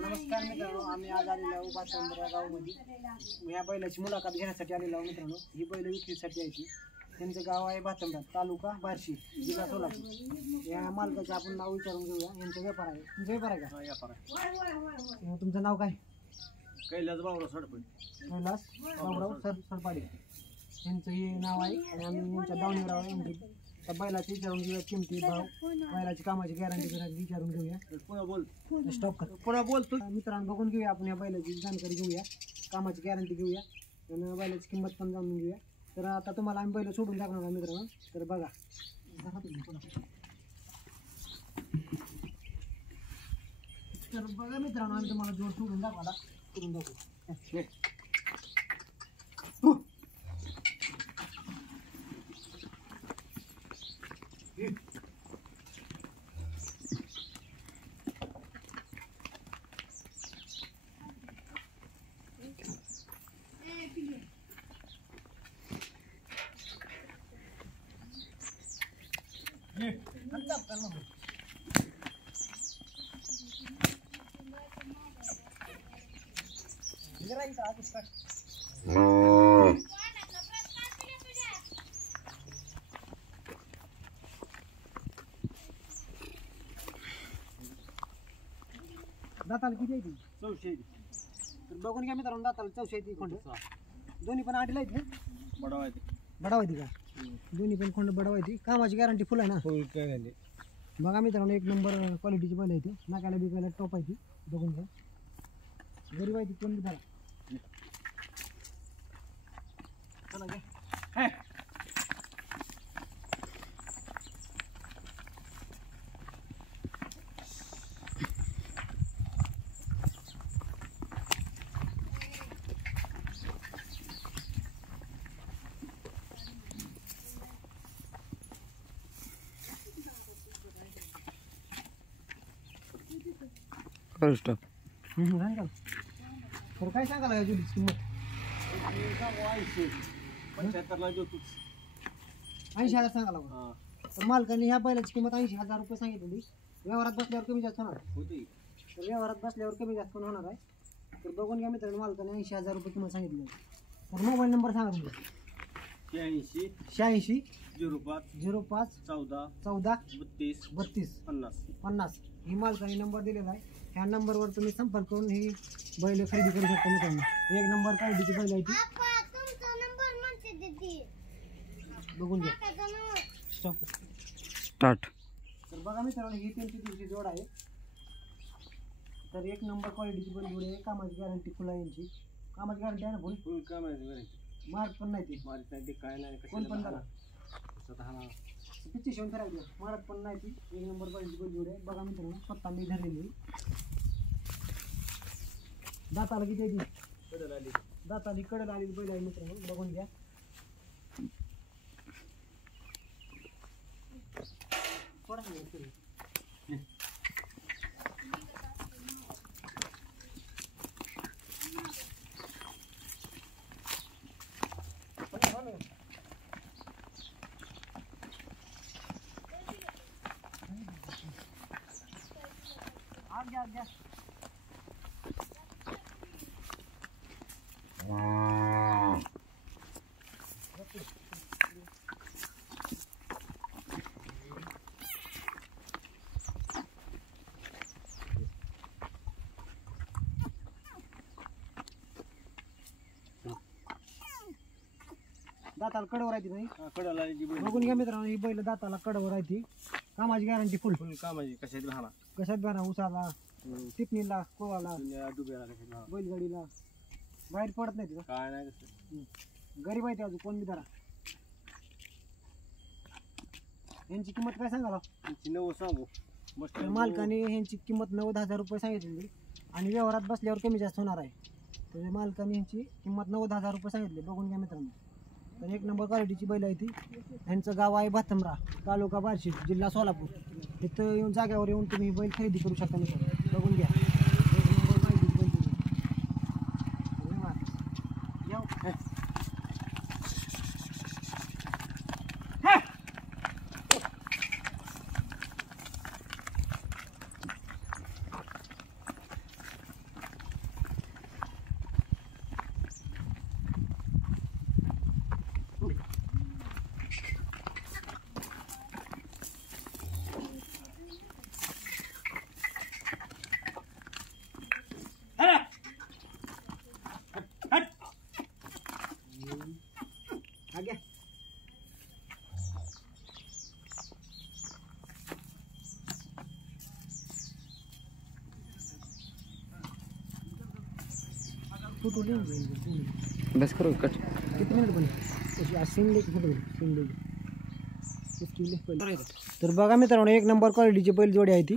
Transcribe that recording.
नमस्कार मित्रांनो, आम्ही आज आलेलो आहोत भातंब्रा या गावामध्ये. ह्या बैलाची मुलाखत घेण्यासाठी आलेलो आहोत मित्रांनो. ही बैल विक्रीसाठी आहे. त्यांचं गाव आहे भातंब्रा, तालुका बार्शी, जिल्हा सोलापूर. या मालकाचं आपण नाव विचारून घेऊया. यांचा व्यापार आहे. तुमचा व्यापार आहे का? व्यापार आहे. तुमचं नाव काय? कैलास बाबराव सडपडे. कैलास बाबराव सडपाडे यांचं हे नाव आहे. आणि आम्ही यांच्या दावणीवर आहे. त्या बैलाची विचारून घेऊया, किमती, भाव, बैलाची कामाची गॅरंटी विचारून घेऊया. पुन्हा बोल, स्टॉप कर, पुन्हा बोलतो. मित्रांनो बघून घेऊया आपण या बैलाची जानकारी घेऊया, कामाची गॅरंटी घेऊया आणि बैलाची किंमत पण जाणून घेऊया. तर आता तुम्हाला आम्ही बैल सोडून टाकणार आहे मित्रांनो. तर बघा, तर बघा मित्रांनो, आम्ही तुम्हाला जोड सोडून दाखवायला करून दाखवू. दाताला किती आहे ती? 400. तर बघून घ्या मित्रांनो, दाताला 400 आहे ती खोंड. दोन्ही पण आडीला आहेत ना? बडावा आहे. बडावायती का? दोन्ही पण खोंड बडावायती. कामाची गॅरंटी फुल आहे ना? फुल काय झाले. बघा मित्रांनो, एक नंबर क्वालिटीची बैल आहे ती. नाकाला बिकायला टॉप आहे ती. बघून घ्या, गरीब आहे ती. कोण बी झाला चला घ्या. फर्स्ट सांगाल तर काय सांगाल या जोडीची किंमत? 75ला देतो. 80,000 सांगाल बघा. तर मालकाने ह्या बैलाची किंमत 80,000 रुपये सांगितलेली. व्यवहारात बसल्यावर कमी जास्त होणार होती. तर व्यवहारात बसल्यावर कमी जास्त पण होणार आहे. तर बघून घ्या मित्रांनो, मालकाने 80,000 रुपये किंमत सांगितली. तर मोबाईल नंबर सांगा तुमचा. 86 86 05 05 14 14 32 32 50. 50 ही मालकाने नंबर दिलेला आहे. ह्या नंबरवर तुम्ही संपर्क करून ही बैल खरेदी करू शकता मित्रांनो. एक नंबर क्वालिटीची बैल आहे ती. बघून घ्या. Stop start. तर बघा मित्रांनो, ही त्यांची दुसरी जोड आहे. तर एक नंबर क्वालिटीची पण जोड आहे. कामाची गॅरंटी फुल आहे यांची. कामाची गॅरंटी आहे ना? फुल फुल काम आहे. मार्क पण नाही ती. मारित नाही ते काय नाही. कोण पण झाला स्वतः पिच्ची शिवून करायची. मारत पण नाही ती. एक नंबर क्वालिटीची पण जोड आहे. बघा मित्रांनो, स्वतः मी धरलेली. दाताला किती आहे ती? कडल आली. दाताली कडल आलेली बैल आहे मित्रांनो. बघून घ्या. थोडा आग्या दाताला कडवर आहे ती नाही. कडल आली. बघून घ्या मित्रांनो, ही बैल दाताला कडवर आहे ती. कामाची गॅरंटी फुल. फुल काम आहे. कशात राहणार. कशात बरा, उसाला, टिपणीला, कोवाला, डुब्याला कशात बैलगाडीला बाहेर पडत नाही तिथं. काय नाही. कसं गरीब आहे ते अजून. कोण बी धरा. यांची किंमत काय सांगाल? 90 सांगू. मस्त. मालकाने यांची किंमत 90,000 रुपये सांगितलेली आणि व्यवहारात बसल्यावर कमी जास्त होणार आहे. तर मालकाने यांची किंमत 90,000 रुपये सांगितली. बघून घ्या मित्रांनो. तर एक नंबर क्वालिटीची बैल आहे ती. यांचं गाव आहे भातंब्रा, तालुका बार्शी, जिल्हा सोलापूर. इथं येऊन जाग्यावर येऊन तुम्ही बैल खरेदी करू शकता मित्रांनो. बघून घ्या. एक नंबर क्वालिटीची बैल धन्यवाद. फोटो लिहून बस करू कट. किती मिनिट पण सिंगले फोटो सिंगले तर बघा मित्रांनो एक नंबर क्वालिटीची बैल जोडी आहे ती.